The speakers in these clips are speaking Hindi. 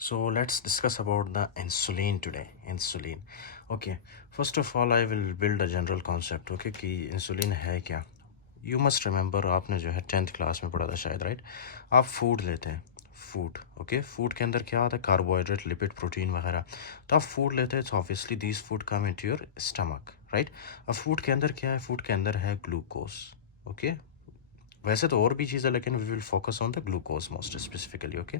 So let's discuss about the insulin today. Insulin. Okay. First of all, I will build a general concept. Okay, कि insulin है क्या? You must remember आपने जो है 10th क्लास में पढ़ा था शायद, राइट? आप फूड लेते हैं, फूड, ओके, फूड के अंदर क्या होता है? कार्बोहाइड्रेट, लिपिड, प्रोटीन वगैरह। तो आप फूड लेते हैं, तो obviously this food come into your stomach, right? अब फूड के अंदर क्या है? फूड के अंदर है ग्लूकोज, ओके। वैसे तो और भी चीज़ें, लेकिन we will focus on the glucose most specifically, okay.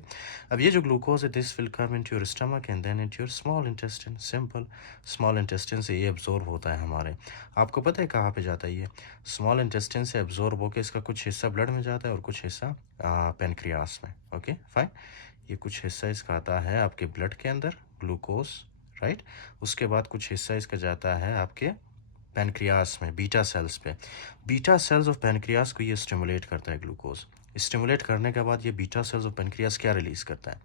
अब ये जो ग्लूकोज है, this will come into your stomach and then into your small intestine. Simple. Small intestine से ये एब्जॉर्ब होता है हमारे। आपको पता है कहाँ पे जाता है ये? स्मॉल इंटेस्टाइन से एब्जॉर्ब होकर इसका कुछ हिस्सा ब्लड में जाता है और कुछ हिस्सा पेनक्रियास में, ओके फाइन। ये कुछ हिस्सा इसका आता है आपके ब्लड के अंदर, ग्लूकोज, राइट। उसके बाद कुछ हिस्सा इसका जाता है आपके पैनक्रियास में, बीटा सेल्स पे। बीटा सेल्स ऑफ पैनक्रियास को ये स्टिमुलेट करता है ग्लूकोज। स्टिमुलेट करने के बाद ये बीटा सेल्स ऑफ पैनक्रियास क्या रिलीज करता है?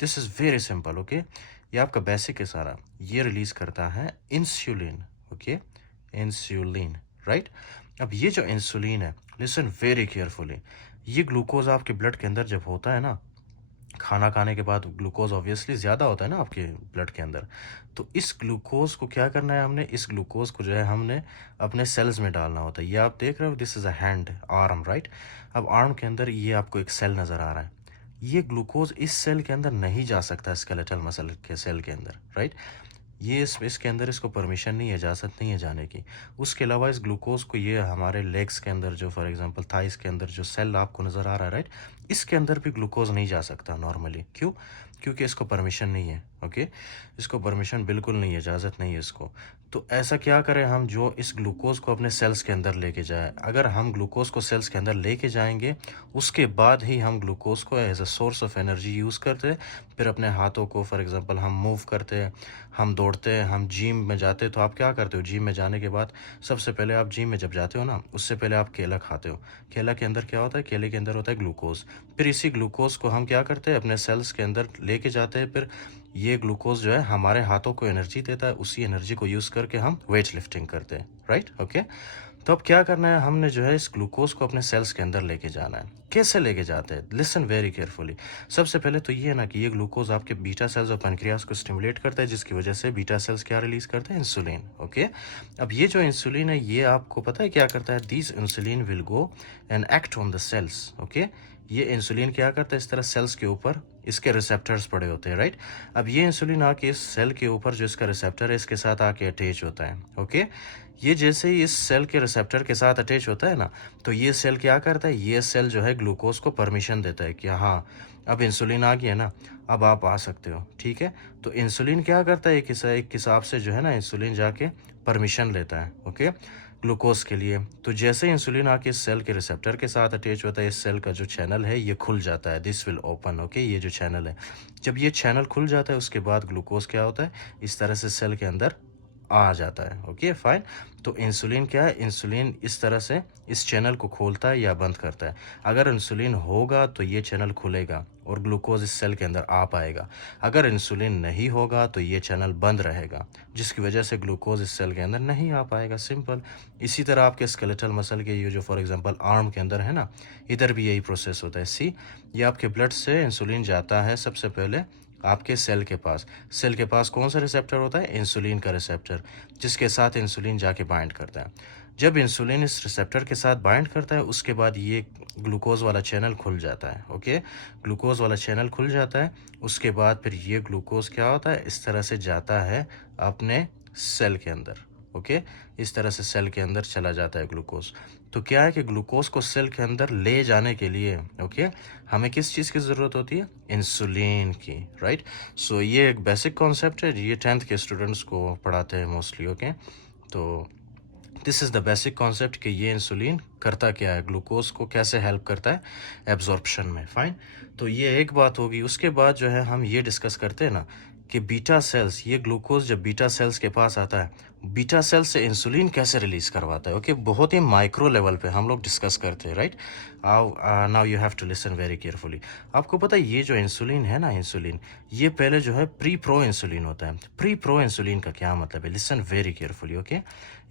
This is very simple, okay. ये आपका बेसिक है सारा। ये रिलीज करता है इंसुलिन, ओके, इंसुलिन, राइट। अब ये जो इंसुलिन है, लिसन वेरी केयरफुली, ये ग्लूकोज आपके ब्लड के अंदर जब होता है ना, खाना खाने के बाद ग्लूकोज ऑब्वियसली ज़्यादा होता है ना आपके ब्लड के अंदर। तो इस ग्लूकोज को क्या करना है हमने? इस ग्लूकोज को जो है हमने अपने सेल्स में डालना होता है। ये आप देख रहे हो, this is a hand, arm, right. अब आर्म के अंदर ये आपको एक सेल नज़र आ रहा है। ये ग्लूकोज इस सेल के अंदर नहीं जा सकता, स्केलेटल मसल के सेल के अंदर, राइट। ये इसके अंदर इसको परमिशन नहीं है, इजाज़त नहीं है जाने की। उसके अलावा इस ग्लूकोज को ये हमारे लेग्स के अंदर, जो फॉर एग्जांपल थाइस के अंदर जो सेल आपको नज़र आ रहा है, राइट, इसके अंदर भी ग्लूकोज नहीं जा सकता नॉर्मली। क्यों? क्योंकि इसको परमिशन नहीं है, ओके। इसको परमिशन बिल्कुल नहीं है, इजाज़त नहीं है इसको। तो ऐसा क्या करें हम, जो इस ग्लूकोज को अपने सेल्स के अंदर लेके जाए। अगर हम ग्लूकोज को सेल्स के अंदर लेके जाएंगे, उसके बाद ही हम ग्लूकोज को as a source of energy use करते हैं। फिर अपने हाथों को, फॉर एग्जांपल, हम मूव करते हैं, हम दौड़ते हैं, हम जिम में जाते हैं। तो आप क्या करते हो? जिम में जाने के बाद सबसे पहले आप जिम में जब जाते हो ना, उससे पहले आप केला खाते हो। केला के अंदर क्या होता है? केले के अंदर होता है ग्लूकोज। फिर इसी ग्लूकोज को हम क्या करते हैं? अपने सेल्स के अंदर लेके जाते हैं। फिर ये ग्लूकोज जो है हमारे हाथों को एनर्जी देता है। उसी एनर्जी को यूज़ करके हम वेट लिफ्टिंग करते हैं, राइट, ओके। तो अब क्या करना है हमने? जो है इस ग्लूकोज को अपने सेल्स के अंदर लेके जाना है। कैसे लेके जाते हैं? Listen very carefully. सबसे पहले तो ये है ना कि ये ग्लूकोज आपके बीटा सेल्स और पैनक्रियास को स्टिमुलेट करता है, जिसकी वजह से बीटा सेल्स क्या रिलीज करते हैं? Insulin, okay. अब ये जो इंसुलिन है, ये आपको पता है क्या करता है? This insulin will go and act on the cells, okay. ये इंसुलिन क्या करता है? इस तरह सेल्स के ऊपर इसके रिसेप्टर्स पड़े होते हैं, राइट। अब ये इंसुलिन आके इस सेल के ऊपर जो इसका रिसेप्टर है, इसके साथ आके अटैच होता है, ओके। ये जैसे ही इस सेल के रिसेप्टर के साथ अटैच होता है ना, तो ये सेल क्या करता है? ये सेल जो है ग्लूकोज को परमिशन देता है कि हाँ, अब इंसुलिन आ गया ना, अब आप आ सकते हो, ठीक है। तो इंसुलिन क्या करता है? एक हिसाब से जो है ना, इंसुलिन जाके परमिशन लेता है, ओके, ग्लूकोज के लिए। तो जैसे ही इंसुलिन आके इस सेल के रिसेप्टर के साथ अटैच होता है, इस सेल का जो चैनल है ये खुल जाता है। This will open, okay. ये जो चैनल है, जब ये चैनल खुल जाता है, उसके बाद ग्लूकोज क्या होता है? इस तरह से सेल के अंदर आ जाता है, ओके फाइन। तो इंसुलिन क्या है? इंसुलिन इस तरह से इस चैनल को खोलता है या बंद करता है। अगर इंसुलिन होगा तो ये चैनल खुलेगा और ग्लूकोज इस सेल के अंदर आ पाएगा। अगर इंसुलिन नहीं होगा तो ये चैनल बंद रहेगा, जिसकी वजह से ग्लूकोज इस सेल के अंदर नहीं आ पाएगा, सिंपल। इसी तरह आपके स्केलेटल मसल के ये जो फॉर एग्जांपल आर्म के अंदर है ना, इधर भी यही प्रोसेस होता है। सी, ये आपके ब्लड से इंसुलिन जाता है सबसे पहले आपके सेल के पास। सेल के पास कौन सा रिसेप्टर होता है? इंसुलिन का रिसेप्टर, जिसके साथ इंसुलिन जाके बाइंड करता है। जब इंसुलिन इस रिसेप्टर के साथ बाइंड करता है, उसके बाद ये ग्लूकोज वाला चैनल खुल जाता है, ओके। ग्लूकोज वाला चैनल खुल जाता है। उसके बाद फिर ये ग्लूकोज क्या होता है? इस तरह से जाता है अपने सेल के अंदर, ओके। इस तरह से सेल के अंदर चला जाता है ग्लूकोज। तो क्या है कि ग्लूकोज को सेल के अंदर ले जाने के लिए, ओके, हमें किस चीज़ की ज़रूरत होती है? इंसुलिन की, राइट। सो ये एक बेसिक कॉन्सेप्ट है, ये 10th के स्टूडेंट्स को पढ़ाते हैं मोस्टली, ओके। तो this is the basic concept कि ये इंसुलिन करता क्या है, ग्लूकोज को कैसे हेल्प करता है एब्जॉर्प्शन में, फाइन। तो ये एक बात होगी। उसके बाद जो है हम ये डिस्कस करते हैं ना कि बीटा सेल्स, ये ग्लूकोज जब बीटा सेल्स के पास आता है, बीटा सेल्स से इंसुलिन कैसे रिलीज करवाता है, ओके। बहुत ही माइक्रो लेवल पे हम लोग डिस्कस करते हैं, right. Now you have to listen very carefully. आपको पता है ये जो इंसुलिन है ना, इंसुलिन, ये पहले जो है प्री प्रो इंसुलिन होता है। प्री प्रो इंसुलिन का क्या मतलब है? Listen very carefully, okay.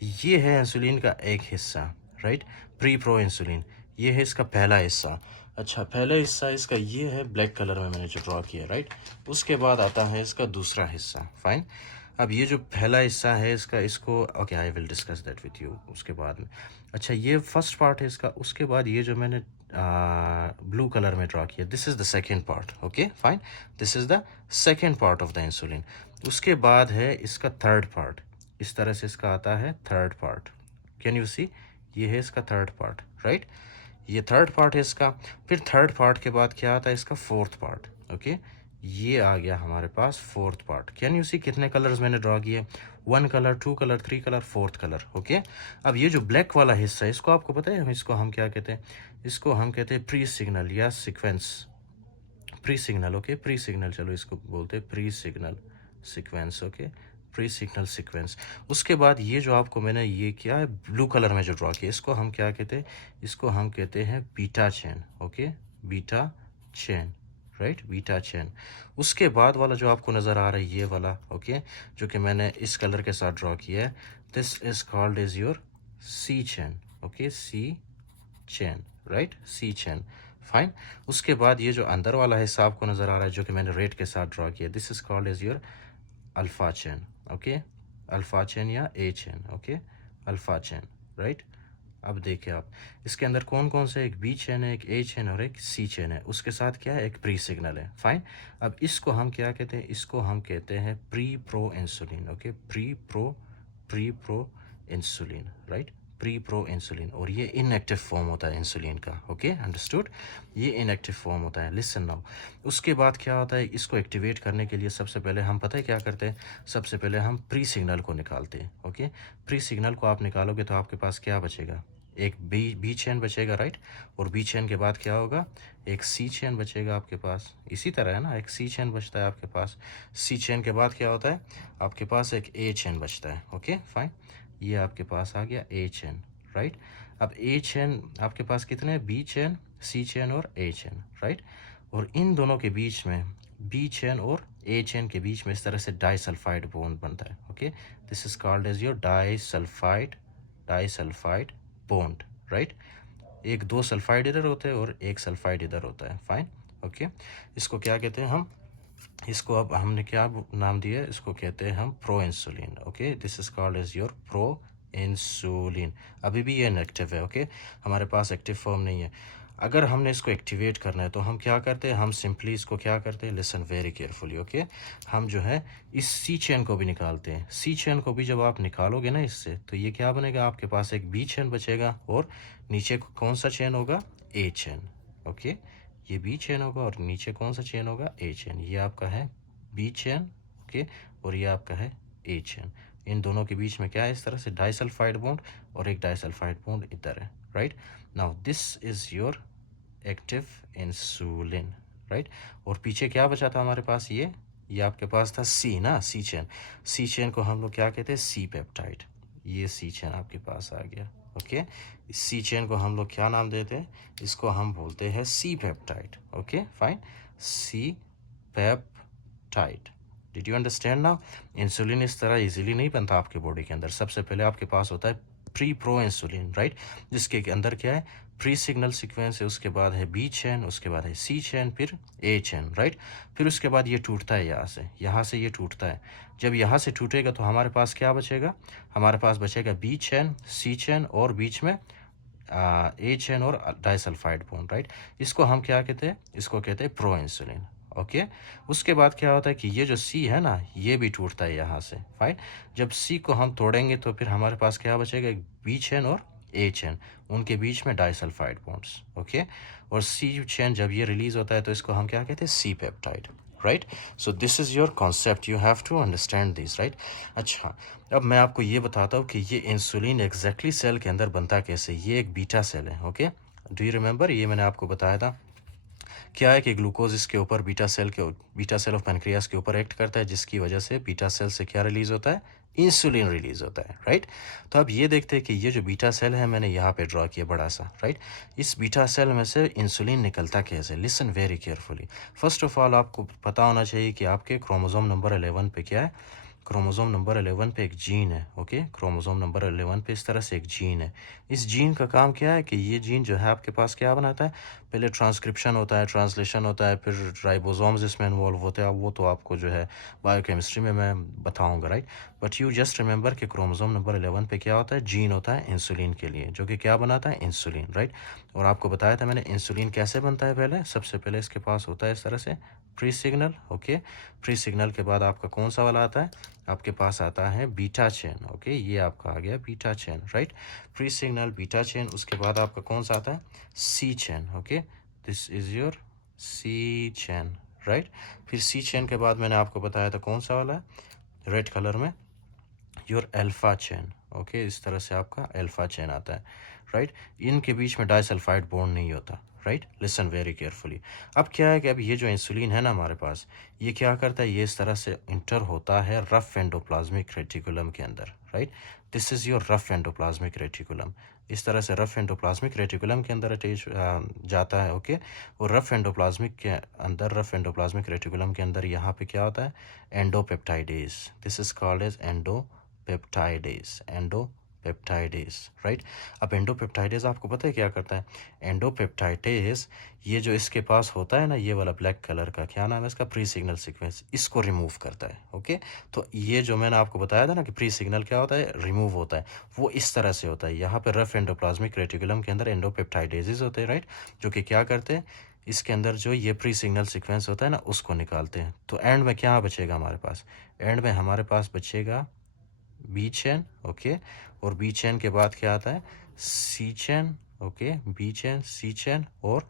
ये है इंसुलिन का एक हिस्सा, राइट। प्री प्रो इंसुलिन, ये है इसका पहला हिस्सा। अच्छा, पहला हिस्सा इसका ये है, ब्लैक कलर में मैंने जो ड्रॉ किया है, राइट। उसके बाद आता है इसका दूसरा हिस्सा, फाइन। अब ये जो पहला हिस्सा है इसका, इसको okay I will discuss that with you उसके बाद में। अच्छा, ये फर्स्ट पार्ट है इसका। उसके बाद ये जो मैंने ब्लू कलर में ड्रॉ किया, this is the second part, okay fine. This is the second part of the insulin. उसके बाद है इसका थर्ड पार्ट, इस तरह से इसका आता है third part. Can you see, ये है इसका थर्ड पार्ट, राइट। ये थर्ड पार्ट है इसका। फिर थर्ड पार्ट के बाद क्या आता है इसका फोर्थ पार्ट, ओके। ये आ गया हमारे पास फोर्थ पार्ट। कैन यू सी कितने कलर्स मैंने ड्रॉ किए, 1 colour, 2 colour, 3 colour, fourth colour, okay. अब ये जो ब्लैक वाला हिस्सा है, इसको आपको पता है हम इसको हम क्या कहते हैं, इसको हम कहते हैं प्री सिग्नल या sequence, pre signal, okay, pre signal, चलो इसको बोलते हैं pre signal sequence, okay, pre signal sequence. उसके बाद ये जो आपको मैंने ये किया है ब्लू कलर में जो ड्रॉ किया, इसको हम क्या कहते हैं, इसको हम कहते हैं beta chain, okay, beta chain, right, beta chain. उसके बाद वाला जो आपको नज़र आ रहा है ये वाला, ओके, जो कि मैंने इस कलर के साथ ड्रॉ किया है, this is called is your C chain, okay, C chain, right, C chain, fine. उसके बाद ये जो अंदर वाला हिस्सा आपको नज़र आ रहा है जो कि मैंने रेड के साथ ड्रॉ किया, this is called is your alpha chain, okay, alpha chain या A chain, okay, alpha chain, right. अब देखिए आप, इसके अंदर कौन कौन से, एक बी चेन है, एक ए चेन और एक सी चेन है, उसके साथ क्या है, एक प्री सिग्नल है, फाइन। अब इसको हम क्या कहते हैं, इसको हम कहते हैं pre pro insulin, okay, pre pro insulin, right, pre pro insulin. और ये इनएक्टिव फॉर्म होता है इंसुलिन का, ओके, अंडरस्टूड, ये इनएक्टिव फॉर्म होता है। लिसन नाउ, उसके बाद क्या होता है, इसको एक्टिवेट करने के लिए सबसे पहले हम पता है क्या करते हैं, सबसे पहले हम प्री सिग्नल को निकालते हैं, ओके। प्री सिग्नल को आप निकालोगे तो आपके पास क्या बचेगा, एक बी चेन बचेगा, राइट। और बी चेन के बाद क्या होगा, एक सी चेन बचेगा आपके पास, इसी तरह है ना, एक सी चेन बचता है आपके पास। सी चेन के बाद क्या होता है, आपके पास एक ए चेन बचता है, ओके फाइन। ये आपके पास आ गया ए चेन, राइट। अब ए चेन आपके पास कितने, बी चेन, सी चेन और ए चेन, राइट। और इन दोनों के बीच में, बी चेन और ए चेन के बीच में इस तरह से डाइसल्फाइड बॉन्ड बनता है, okay. This is called as your disulphide bond, right. एक दो सल्फाइड इधर होते हैं और एक सल्फाइड इधर होता है, फाइन, ओके। इसको क्या कहते हैं हम, इसको अब हमने क्या नाम दिया है, इसको कहते हैं हम proinsulin, okay. This is called as your proinsulin. अभी भी ये इनएक्टिव है, ओके, हमारे पास एक्टिव फॉर्म नहीं है। अगर हमने इसको एक्टिवेट करना है तो हम क्या करते हैं, हम सिंपली इसको क्या करते हैं, लिसन वेरी केयरफुली, ओके। हम जो है इस सी चेन को भी निकालते हैं। सी चेन को भी जब आप निकालोगे ना इससे, तो ये क्या बनेगा, आपके पास एक बी चेन बचेगा और नीचे कौन सा चेन होगा, ए चेन, ओके। ये बी चेन होगा और नीचे कौन सा चेन होगा, ए चेन। ये आपका है बी चेन, ओके, और ये आपका है ए चेन। इन दोनों के बीच में क्या है, इस तरह से डाइसल्फाइड बॉन्ड और एक डाइसल्फाइड बॉन्ड इधर है, right. Now this is your active insulin, right. और पीछे क्या बचा था हमारे पास, ये आपके पास था सी ना, सी चेन। सी चेन को हम लोग क्या कहते हैं, सी पेप्टाइड। ये सी चेन आपके पास आ गया, ओके। इस सी चेन को हम लोग क्या नाम देते हैं, इसको हम बोलते हैं C peptide, okay fine, C peptide. Did you understand now. Insulin इस तरह इजीली नहीं बनता आपके बॉडी के अंदर। सबसे पहले आपके पास होता है प्री प्रो इंसुलिन, राइट, जिसके अंदर क्या है, प्री सिग्नल सीक्वेंस है, उसके बाद है बी चेन, उसके बाद है सी चेन, फिर ए चेन, राइट। फिर उसके बाद ये टूटता है, यहाँ से ये टूटता है। जब यहाँ से टूटेगा तो हमारे पास क्या बचेगा, हमारे पास बचेगा बी चेन, सी चेन और बीच में ए चेन और डाइसल्फाइड बॉन्ड, राइट। इसको हम क्या कहते हैं, इसको कहते हैं प्रो इंसुलिन, ओके। उसके बाद क्या होता है कि ये जो सी है ना, ये भी टूटता है यहाँ से, फाइन। जब सी को हम तोड़ेंगे तो फिर हमारे पास क्या बचेगा, एक बी चेन और ए चेन, उनके बीच में डाइसल्फाइड बॉन्ड्स, ओके। और सी चेन जब ये रिलीज होता है तो इसको हम क्या कहते हैं, C peptide, right. So this is your concept, you have to understand this, right. अच्छा, अब मैं आपको ये बताता हूँ कि ये इंसुलिन एग्जैक्टली सेल के अंदर बनता कैसे। ये एक बीटा सेल है, ओके। डू यू रिमेंबर, ये मैंने आपको बताया था क्या है कि ग्लूकोज इसके ऊपर बीटा सेल ऑफ पैनक्रियास के ऊपर एक्ट करता है, जिसकी वजह से बीटा सेल से क्या रिलीज होता है, इंसुलिन रिलीज होता है, राइट। तो अब ये देखते हैं कि ये जो बीटा सेल है मैंने यहाँ पे ड्रॉ किया बड़ा सा, राइट। इस बीटा सेल में से इंसुलिन निकलता कैसे, listen very carefully. First of all आपको पता होना चाहिए कि आपके क्रोमोसोम नंबर 11 पे क्या है, क्रोमोसोम नंबर 11 पे एक जीन है, ओके। क्रोमोसोम नंबर 11 पे इस तरह से एक जीन है। इस जीन का काम क्या है कि ये जीन जो है आपके पास क्या बनाता है, पहले ट्रांसक्रिप्शन होता है, ट्रांसलेशन होता है, फिर राइबोसोम्स इसमें इन्वॉल्व होते हैं। अब वो तो आपको जो है बायोकेमिस्ट्री में मैं बताऊंगा, right. But you just remember कि क्रोमोसोम नंबर 11 पे क्या होता है, जीन होता है इंसुलिन के लिए, जो कि क्या बनाता है, इंसुलिन, राइट। और आपको बताया था मैंने इंसुलिन कैसे बनता है। पहले सबसे पहले इसके पास होता है इस तरह से pre signal, okay. Pre signal के बाद आपका कौन सा वाला आता है, आपके पास आता है बीटा चेन, ओके। ये आपका आ गया beta chain, right. Pre signal, beta chain, उसके बाद आपका कौन सा आता है, C chain, okay. This is your C chain, right. फिर सी चेन के बाद मैंने आपको बताया था कौन सा वाला है, रेड कलर में, योर अल्फा चेन, ओके। इस तरह से आपका अल्फा चेन आता है, राइट। इनके बीच में डाइसल्फाइड बॉन्ड नहीं होता, राइट। Listen very carefully. अब क्या है कि अब ये जो इंसुलिन है ना हमारे पास, ये क्या करता है, ये इस तरह से इंटर होता है रफ एंडोप्लाज्मिक रेटिकुलम के अंदर, right. This is your rough endoplasmic reticulum. इस तरह से रफ एंडोप्लाज्मिक रेटिकुलम के अंदर अटैच जाता है, ओके। और रफ एंडोप्लाज्मिक के अंदर, रफ एंडोप्लाज्मिक रेटिकुलम के अंदर यहाँ पे क्या होता है, endopeptidase. This is called as endopeptidase, right. अब एंडोपेप्टाइडेज आपको पता है क्या करता है, एंडोपेप्टाइडेज ये जो इसके पास होता है ना, ये वाला ब्लैक कलर का, क्या नाम है इसका, प्री सिग्नल सीक्वेंस, इसको रिमूव करता है, ओके। तो ये जो मैंने आपको बताया था ना कि प्री सिग्नल क्या होता है, रिमूव होता है, वो इस तरह से होता है। यहाँ पे रफ एंडोप्लाज्मिक रेटिकुलम के अंदर एंडोपेप्टाइडेजेस होते हैं, राइट, जो कि क्या करते हैं, इसके अंदर जो ये प्री सिग्नल सीक्वेंस होता है ना, उसको निकालते हैं। तो एंड में क्या बचेगा हमारे पास, एंड में हमारे पास बचेगा बी चेन, ओके। और बी चेन के बाद क्या आता है, C chain, okay. B chain, सी चेन, और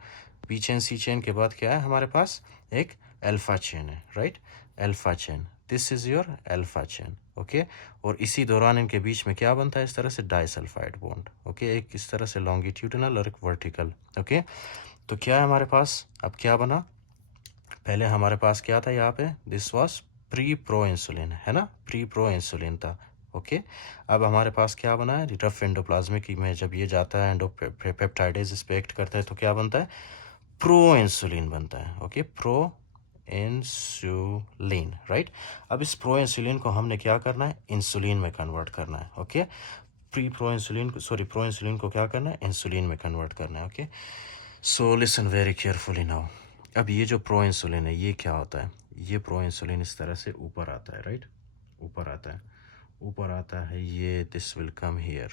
बी चेन सी चेन के बाद क्या है हमारे पास, एक अल्फा चेन है, right. Alpha chain, this is your alpha chain, okay. और इसी दौरान इनके बीच में क्या बनता है, इस तरह से डाइसल्फाइड बॉन्ड, ओके। एक इस तरह से लॉन्गिट्यूडिनल और एक वर्टिकल, ओके। तो क्या है हमारे पास, अब क्या बना, पहले हमारे पास क्या था यहाँ पे, this was pre pro insulin, है ना, प्री प्रो इंसुलिन था, ओके। अब हमारे पास क्या बना है, रफ एंडोप्लाज्मिक में जब ये जाता है एंडोपेप्टाइडेज इस पे एक्ट करता है, तो क्या बनता है, प्रो इंसुलिन बनता है, ओके। Pro insulin, right. अब इस प्रो इंसुलिन को हमने क्या करना है, इंसुलिन में कन्वर्ट करना है, ओके। प्रो इंसुलिन को, सॉरी, प्रो इंसुलिन को क्या करना है, इंसुलिन में कन्वर्ट करना है, okay. So listen very carefully now. अब ये जो प्रो इंसुलिन है, ये क्या होता है, ये प्रो इंसुलिन इस तरह से ऊपर आता है, राइट, ऊपर आता है, ऊपर आता है, ये दिस विल कम हियर,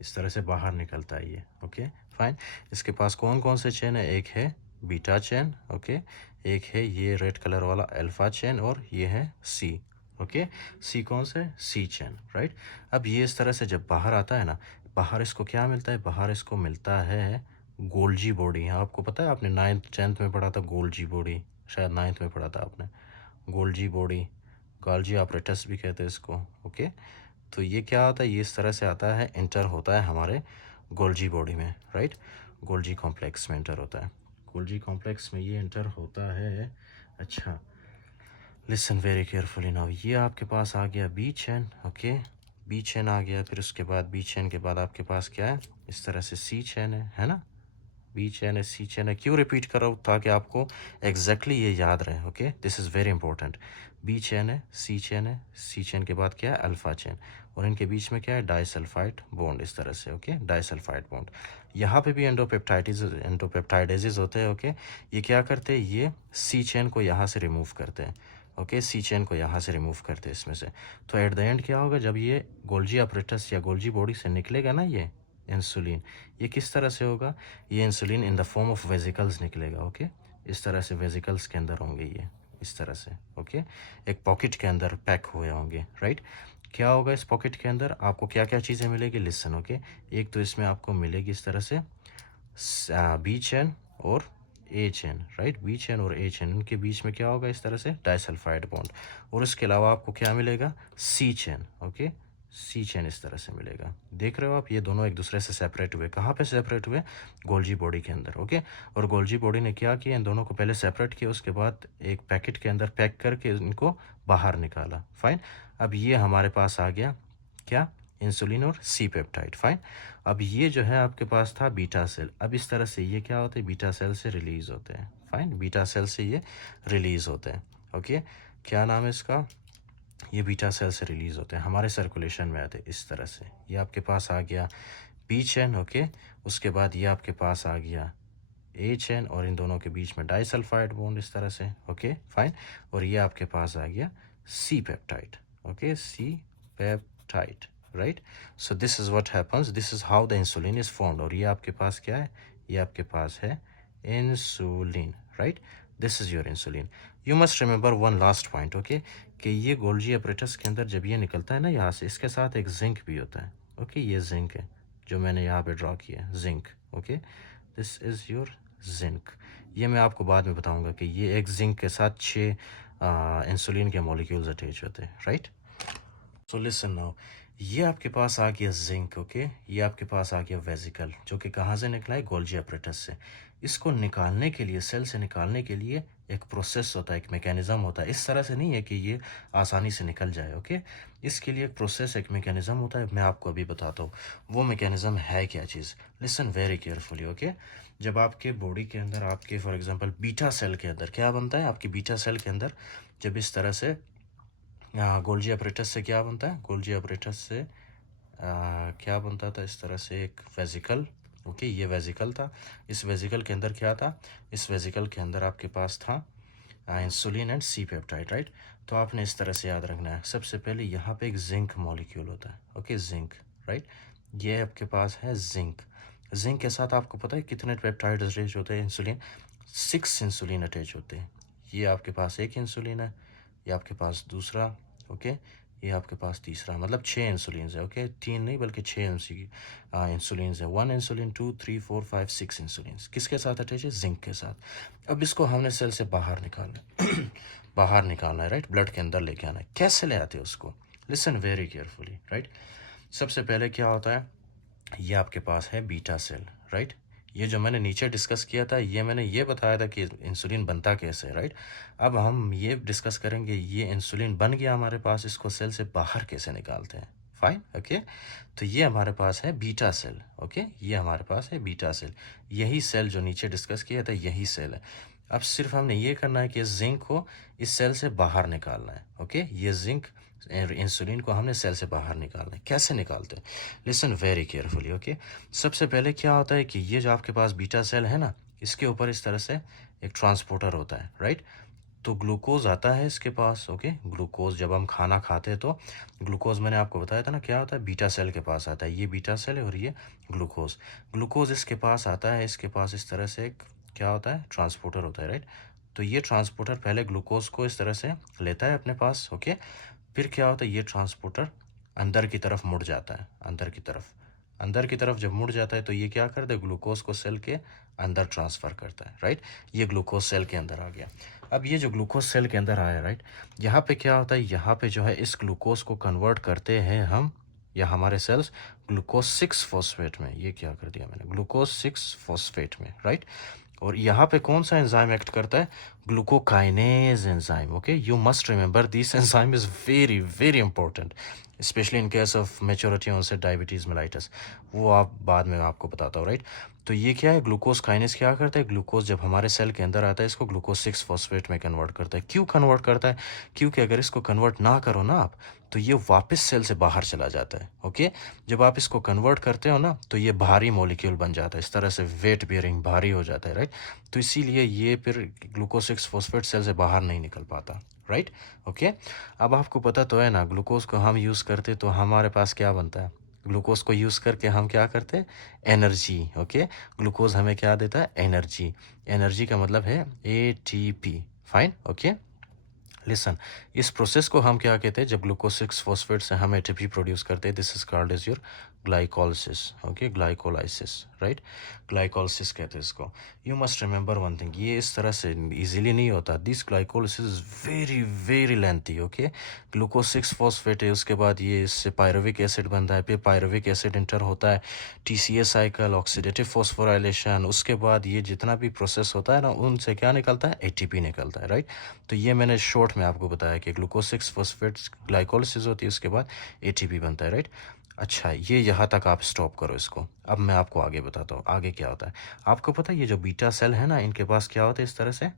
इस तरह से बाहर निकलता है ये, ओके, फाइन। इसके पास कौन कौन से चेन है, एक है बीटा चेन, ओके, एक है ये रेड कलर वाला अल्फा चेन, और ये है सी, ओके। सी कौन से, सी चेन, राइट। अब ये इस तरह से जब बाहर आता है ना, बाहर इसको क्या मिलता है, बाहर इसको मिलता है गोल्जी बॉडी। हाँ, आपको पता है, आपने 9th 10th में पढ़ा था गोल्जी बॉडी, शायद 9th में पढ़ा था आपने, गोल्जी बॉडी, गोल्जी ऑपरेटस भी कहते हैं इसको, ओके। तो ये क्या होता है, ये इस तरह से आता है, इंटर होता है हमारे गोल्जी बॉडी में, राइट। गोल्जी कॉम्प्लेक्स में इंटर होता है, गोल्जी कॉम्प्लेक्स में ये इंटर होता है। अच्छा, लिसन वेरी केयरफुली नाउ। ये आपके पास आ गया B chain, okay, B chain आ गया। फिर उसके बाद बी चेन के बाद आपके पास क्या है, इस तरह से सी चेन है ना, बी चेन है, सी चेन है। क्यों रिपीट कर रहा हूँ, ताकि आपको एग्जैक्टली ये याद रहे, okay. This is very important. B chain है, सी चेन है, सी चेन के बाद क्या है, अल्फा चेन, और इनके बीच में क्या है, डाइसल्फाइड बॉन्ड, इस तरह से, ओके, डाइसल्फाइड बॉन्ड। यहाँ पे भी एंडोपेप्टाइडेजेस होते हैं, ओके। ये क्या करते हैं, ये सी चेन को यहाँ से रिमूव करते हैं, ओके। सी चेन को यहाँ से रिमूव करते हैं इसमें से। तो एट द एंड क्या होगा, जब ये गोल्जी अपरेटस या गोल्जी बॉडी से निकलेगा ना ये इंसुलिन, ये किस तरह से होगा, ये insulin in the form of vesicles निकलेगा, ओके। इस तरह से वेजिकल्स के अंदर होंगे ये, इस तरह से, ओके। एक पॉकेट के अंदर पैक हुए होंगे, राइट। क्या होगा इस पॉकेट के अंदर, आपको क्या क्या चीज़ें मिलेगी, लिसन, ओके। एक तो इसमें आपको मिलेगी इस तरह से बी चेन और ए चेन, राइट। बी चेन और ए चेन, इनके बीच में क्या होगा, इस तरह से डाइसल्फाइड बॉन्ड। और इसके अलावा आपको क्या मिलेगा, सी चेन, ओके, सी चेन इस तरह से मिलेगा। देख रहे हो आप, ये दोनों एक दूसरे से सेपरेट हुए, कहाँ पे सेपरेट हुए, गोल्जी बॉडी के अंदर, ओके। और गोल्जी बॉडी ने क्या किया, इन दोनों को पहले सेपरेट किया, उसके बाद एक पैकेट के अंदर पैक करके इनको बाहर निकाला, फाइन। अब ये हमारे पास आ गया क्या, इंसुलिन और सी पेप्टाइड, फाइन। अब ये जो है आपके पास था बीटा सेल, अब इस तरह से ये क्या होते हैं, बीटा सेल से रिलीज होते हैं, फाइन, बीटा सेल से ये रिलीज होते हैं, ओके। क्या नाम है इसका, ये बीटा सेल से रिलीज़ होते हैं, हमारे सर्कुलेशन में आते हैं इस तरह से। ये आपके पास आ गया पी चेन, ओके। उसके बाद ये आपके पास आ गया ए चेन और इन दोनों के बीच में डाइसल्फाइड बॉन्ड इस तरह से, ओके फाइन। और ये आपके पास आ गया C peptide, okay, C peptide, right. So this is what happens, this is how the insulin is formed. और ये आपके पास क्या है, ये आपके पास है insulin, right. This is your insulin. You must remember one last point, okay, कि ये गोल्जी अपरेटस के अंदर जब ये निकलता है ना यहाँ से, इसके साथ एक जिंक भी होता है, ओके। ये जिंक है जो मैंने यहाँ पे ड्रॉ किया है, zinc, okay. This is your zinc. ये मैं आपको बाद में बताऊंगा कि ये एक जिंक के साथ 6 इंसुलिन के मॉलिक्यूल्स अटैच होते हैं, राइट। सो लिसन नाउ, ये आपके पास आ गया जिंक, ओके। ये आपके पास आ गया वेसिकल, जो कि कहाँ से निकला है, गोल्जी अपरेटस से। इसको निकालने के लिए, सेल से निकालने के लिए एक प्रोसेस होता है, एक मैकेनिज़्म होता है। इस तरह से नहीं है कि ये आसानी से निकल जाए, ओके। इसके लिए एक प्रोसेस, एक मैकेनिज़्म होता है, मैं आपको अभी बताता हूँ वो मैकेनिज़्म है क्या चीज़। Listen very carefully, okay. जब आपके बॉडी के अंदर, आपके फॉर एग्जांपल बीटा सेल के अंदर क्या बनता है, आपकी बीटा सेल के अंदर जब इस तरह से गोल्जी अपरेटस से क्या बनता है, गोल्जी अपरेटस से क्या बनता था, इस तरह से एक वेसिकल, ओके। ये वेसिकल था। इस वेसिकल के अंदर क्या था, इस वेसिकल के अंदर आपके पास था insulin and C peptide, right. तो आपने इस तरह से याद रखना है, सबसे पहले यहाँ पे एक जिंक मॉलिक्यूल होता है, ओके, जिंक, राइट। ये आपके पास है जिंक। जिंक के साथ आपको पता है कितने पेप्टाइड अटैच होते हैं, इंसुलिन 6 इंसुलिन अटैच होते हैं। ये आपके पास एक इंसुलिन है, ये आपके पास दूसरा, ओके, ये आपके पास तीसरा, मतलब 6 इंसुलिन है, ओके। 3 नहीं बल्कि 6 इंसुलिन है। 1 इंसुलिन, 2, 3, 4, 5, 6 इंसुलिन किसके साथ अटैच है, जिंक के साथ। अब इसको हमने सेल से बाहर निकालना है बाहर निकालना है, राइट, ब्लड के अंदर लेके आना है। कैसे ले आते हैं उसको, लिसन वेरी केयरफुली, राइट। सबसे पहले क्या होता है, ये आपके पास है बीटा सेल, राइट। ये जो मैंने नीचे डिस्कस किया था, ये मैंने ये बताया था कि इंसुलिन बनता कैसे, राइट। अब हम ये डिस्कस करेंगे, ये इंसुलिन बन गया हमारे पास, इसको सेल से बाहर कैसे निकालते हैं, फाइन, ओके। तो ये हमारे पास है बीटा सेल, ओके, ये हमारे पास है बीटा सेल। यही सेल जो नीचे डिस्कस किया था, यही सेल है। अब सिर्फ हमने ये करना है कि इस जिंक को इस सेल से बाहर निकालना है, ओके। ये जिंक इंसुलिन को हमने सेल से बाहर निकालना है। कैसे निकालते हैं, लिसन वेरी केयरफुली, ओके। सबसे पहले क्या होता है कि ये जो आपके पास बीटा सेल है ना, इसके ऊपर इस तरह से एक ट्रांसपोर्टर होता है, राइट। तो ग्लूकोज आता है इसके पास, ओके। ग्लूकोज जब हम खाना खाते हैं तो ग्लूकोज, मैंने आपको बताया था ना क्या होता है, बीटा सेल के पास आता है। ये बीटा सेल है और ये ग्लूकोज, ग्लूकोज इसके पास आता है। इसके पास इस तरह से एक क्या होता है, ट्रांसपोर्टर होता है, राइट। तो ये ट्रांसपोर्टर पहले ग्लूकोज को इस तरह से लेता है अपने पास, ओके। फिर क्या होता है, ये ट्रांसपोर्टर अंदर की तरफ मुड़ जाता है, अंदर की तरफ जब मुड़ जाता है तो ये क्या करता है, ग्लूकोज को सेल के अंदर ट्रांसफ़र करता है, राइट। ये ग्लूकोज सेल के अंदर आ गया। अब ये जो ग्लूकोज सेल के अंदर आया, राइट, यहाँ पे क्या होता है, यहाँ पे जो है इस ग्लूकोज को कन्वर्ट करते हैं हम, या हमारे सेल्स, ग्लूकोज 6 फॉस्फेट में। ये क्या कर दिया मैंने, ग्लूकोज 6 फॉस्फेट में, राइट। और यहाँ पे कौन सा एंजाइम एक्ट करता है, glucokinase enzyme, okay. You must remember this enzyme is very very important, specially in case of maturity onset diabetes mellitus. वो आप बाद में आपको बताता हूँ, राइट। तो ये क्या है, ग्लूकोज काइनेज क्या करता है, ग्लूकोज जब हमारे सेल के अंदर आता है इसको ग्लूकोज 6 फॉस्फेट में कन्वर्ट करता है। क्यों कन्वर्ट करता है, क्योंकि अगर इसको कन्वर्ट ना करो ना आप, तो ये वापस सेल से बाहर चला जाता है, ओके। जब आप इसको कन्वर्ट करते हो ना, तो ये भारी मॉलिक्यूल बन जाता है, इस तरह से वेट बियरिंग, भारी हो जाता है, राइट। तो इसीलिए ये फिर ग्लूकोज 6 फॉस्फेट सेल से बाहर नहीं निकल पाता, राइट, ओके। अब आपको पता तो है ना, ग्लूकोज को हम यूज़ करते तो हमारे पास क्या बनता है, ग्लूकोज को यूज़ करके हम क्या करते हैं, एनर्जी, ओके। ग्लूकोज हमें क्या देता है, एनर्जी। एनर्जी का मतलब है ATP, फाइन, ओके। लिसन, इस प्रोसेस को हम क्या कहते हैं, जब ग्लूकोज 6 फॉस्फेट से हम ATP प्रोड्यूस करते हैं, this is called as your glycolysis, okay, glycolysis, right. Glycolysis कहते हैं इसको। You must remember one thing, ये इस तरह से इजीली नहीं होता, this glycolysis is very very lengthy, okay. Glucose 6 phosphate है, उसके बाद ये इससे पायरुविक एसिड बनता है, फिर पायरुविक एसिड इंटर होता है, TCA साइकिल, ऑक्सीडेटिव फॉस्फोराइलेशन, उसके बाद ये जितना भी प्रोसेस होता है ना, उनसे क्या निकलता है, ATP निकलता है, राइट। तो ये मैंने शॉर्ट में आपको बताया कि ग्लूकोज 6 फॉस्फेट ग्लाइकोलिसिस होती है, उसके बाद ATP बनता है, राइट। अच्छा, ये यहाँ तक आप स्टॉप करो इसको। अब मैं आपको आगे बताता हूँ आगे क्या होता है। आपको पता है ये जो बीटा सेल है ना, इनके पास क्या होता है, इस तरह से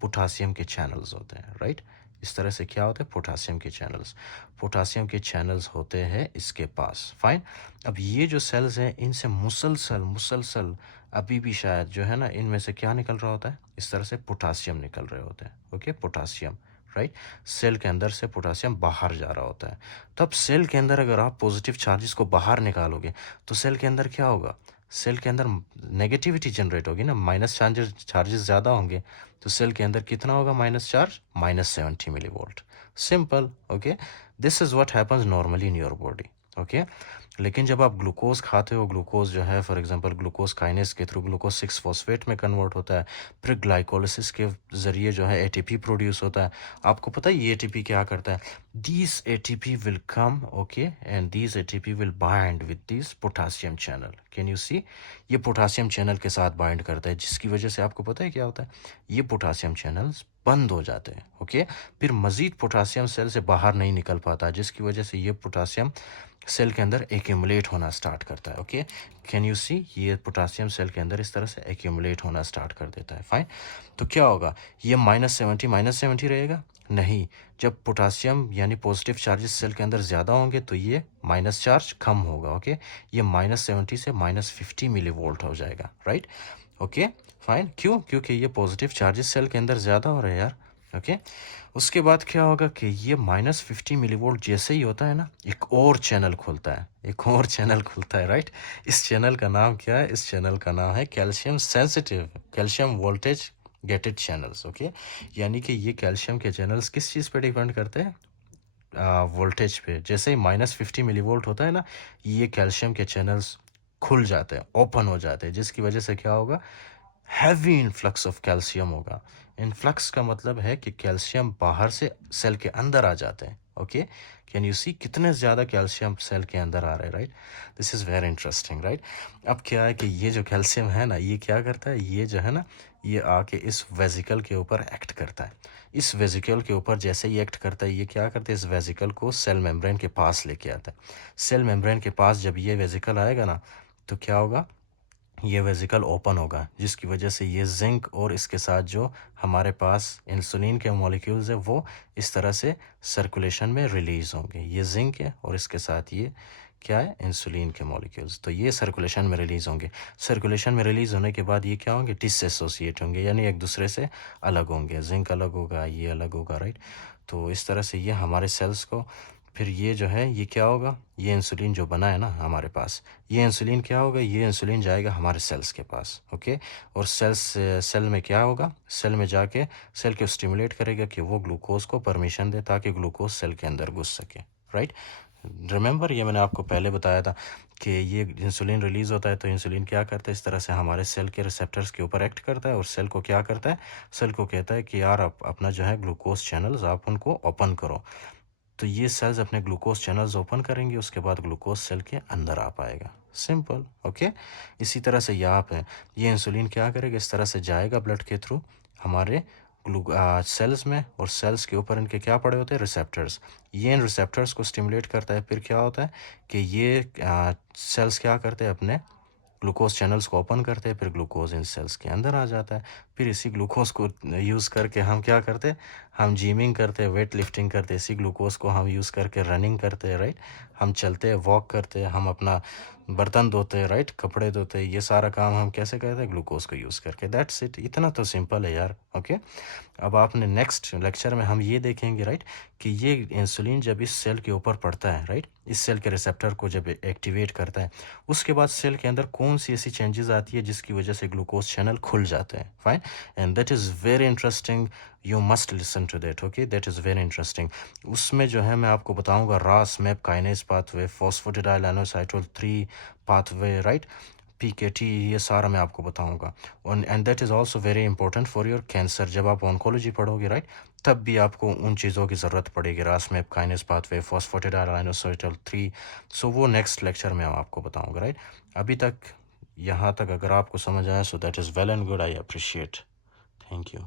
पोटासियम के चैनल्स होते हैं, राइट। इस तरह से क्या होते हैं पोटासियम के चैनल्स, पोटासियम के चैनल्स होते हैं इसके पास। फाइन। अब ये जो सेल्स हैं इनसे मुसलसल अभी भी शायद जो है ना इनमें से क्या निकल रहा होता है, इस तरह से पोटासियम निकल रहे होते हैं। Okay, potassium, right. सेल के अंदर से पोटासियम बाहर जा रहा होता है। तब सेल के अंदर अगर आप पॉजिटिव चार्जेस को बाहर निकालोगे तो सेल के अंदर क्या होगा, सेल के अंदर नेगेटिविटी जनरेट होगी ना, माइनस चार्जेस ज़्यादा होंगे तो सेल के अंदर कितना होगा minus charge, -70 millivolt. Simple. Okay, this is what happens normally in your body. Okay, लेकिन जब आप ग्लूकोज खाते हो, ग्लूकोज जो है फॉर एग्जांपल ग्लूकोज काइनेस के थ्रू ग्लूकोज 6 फॉस्फेट में कन्वर्ट होता है, फिर ग्लाइकोलिसिस के ज़रिए जो है एटीपी प्रोड्यूस होता है। आपको पता है ये एटीपी क्या करता है, this ATP will come, okay, and this ATP will bind with this potassium channel. Can you see, ये पोटासियम चैनल के साथ बाइंड करता है, जिसकी वजह से आपको पता है क्या होता है, ये पोटासियम चैनल्स बंद हो जाते हैं। ओके, फिर मज़ीद पोटासियम सेल से बाहर नहीं निकल पाता, जिसकी वजह से ये पोटासियम सेल के अंदर एक्यूमुलेट होना स्टार्ट करता है। ओके, कैन यू सी, ये पोटासियम सेल के अंदर इस तरह से एक्यूमुलेट होना स्टार्ट कर देता है। फाइन। तो क्या होगा, ये -70 रहेगा नहीं, जब पोटासियम यानी पॉजिटिव चार्जेस सेल के अंदर ज़्यादा होंगे तो ये माइनस चार्ज कम होगा। ओके, ये -70 से -50 मिली वोल्ट हो जाएगा, राइट। Okay, fine. क्यों, क्योंकि ये पॉजिटिव चार्जेस सेल के अंदर ज़्यादा हो रहे हैं यार। ओके, उसके बाद क्या होगा कि ये -50 मिली वोल्ट जैसे ही होता है ना, एक और चैनल खुलता है, एक और चैनल खुलता है, राइट। इस चैनल का नाम क्या है, इस चैनल का नाम है calcium sensitive calcium voltage gated channels. Okay, यानी कि ये कैल्शियम के चैनल्स किस चीज़ पे डिपेंड करते हैं, वोल्टेज पे। जैसे ही -50 मिली वोल्ट होता है ना, ये कैल्शियम के चैनल्स खुल जाते हैं, ओपन हो जाते हैं, जिसकी वजह से क्या होगा, हैवी इन्फ्लक्स ऑफ कैल्शियम होगा। इन्फ्लक्स का मतलब है कि कैल्शियम बाहर से सेल के अंदर आ जाते हैं। ओके, कैन यू सी कितने ज़्यादा कैल्शियम सेल के अंदर आ रहे हैं, right. This is very interesting, right. अब क्या है कि ये जो कैल्शियम है ना, ये क्या करता है, ये जो है ना, ये आके इस वेजिकल के ऊपर एक्ट करता है। इस वेजिकल के ऊपर जैसे ही एक्ट करता है, ये क्या करता है, इस वेजिकल को सेल मेम्ब्रेन के पास लेके आता है। सेल मेम्ब्रेन के पास जब ये वेजिकल आएगा ना, तो क्या होगा, ये वेजिकल ओपन होगा, जिसकी वजह से ये जिंक और इसके साथ जो हमारे पास इंसुलिन के मॉलिक्यूल्स है वो इस तरह से सर्कुलेशन में रिलीज होंगे। ये जिंक है और इसके साथ ये क्या है, इंसुलिन के मॉलिक्यूल्स, तो ये सर्कुलेशन में रिलीज होंगे। सर्कुलेशन में रिलीज होने के बाद ये क्या होंगे, डिसएसोसिएट होंगे, यानी एक दूसरे से अलग होंगे, जिंक अलग होगा, ये अलग होगा, राइट। तो इस तरह से ये हमारे सेल्स को, फिर ये जो है ये क्या होगा, ये इंसुलिन जो बना है ना हमारे पास, ये इंसुलिन क्या होगा, ये इंसुलिन जाएगा हमारे सेल्स के पास। ओके, और सेल में क्या होगा, सेल में जाके सेल को स्टिमुलेट करेगा कि वो ग्लूकोज को परमिशन दे ताकि ग्लूकोज सेल के अंदर घुस सके, राइट। रिमेंबर, ये मैंने आपको पहले बताया था कि ये इंसुलिन रिलीज़ होता है तो इंसुलिन क्या करता है, इस तरह से हमारे सेल के रिसेप्टर्स के ऊपर एक्ट करता है और सेल को क्या करता है, सेल को कहता है कि यार आप अपना जो है ग्लूकोज चैनल्स आप उनको ओपन करो। तो ये सेल्स अपने ग्लूकोज चैनल्स ओपन करेंगे, उसके बाद ग्लूकोज सेल के अंदर आ पाएगा। सिंपल। ओके, इसी तरह से यहाँ पे ये इंसुलिन क्या करेगा, इस तरह से जाएगा ब्लड के थ्रू हमारे सेल्स में, और सेल्स के ऊपर इनके क्या पड़े होते हैं, रिसेप्टर्स। ये इन रिसेप्टर्स को स्टिमुलेट करता है, फिर क्या होता है कि ये सेल्स क्या करते हैं, अपने ग्लूकोज चैनल्स को ओपन करते हैं, फिर ग्लूकोज इन सेल्स के अंदर आ जाता है। फिर इसी ग्लूकोज को यूज़ करके हम क्या करते हैं, हम जिमिंग करते हैं, वेट लिफ्टिंग करते हैं, इसी ग्लूकोज को हम यूज़ करके रनिंग करते हैं, राइट। हम चलते हैं, वॉक करते हैं, हम अपना बर्तन धोते हैं, राइट, कपड़े धोते हैं, ये सारा काम हम कैसे करते हैं, ग्लूकोज को यूज़ करके। दैट्स इट, इतना तो सिंपल है यार। ओके, अब आपने नेक्स्ट लेक्चर में हम ये देखेंगे, राइट, कि ये इंसुलिन जब इस सेल के ऊपर पड़ता है, राइट, इस सेल के रिसेप्टर को जब एक्टिवेट करता है, उसके बाद सेल के अंदर कौन सी ऐसी चेंजेस आती है जिसकी वजह से ग्लूकोज चैनल खुल जाते हैं। Fine, and that is very interesting, you must listen to that. Okay, that is very interesting. उसमें जो है मैं आपको बताऊंगा Ras MAP kinase pathway, phosphatidyl inositol 3 pathway, right, PKT, ये सारा मैं आपको बताऊंगा। And that is also very important for your cancer. जब आप ऑन्कोलॉजी पढ़ोगे, राइट, तब भी आपको उन चीज़ों की ज़रूरत पड़ेगी, रास MAP kinase pathway, phosphatidyl inositol 3। सो वो नेक्स्ट लेक्चर में मैं आपको बताऊंगा, राइट। अभी तक यहाँ तक अगर आपको समझ आया, so that is well and good, I appreciate. Thank you.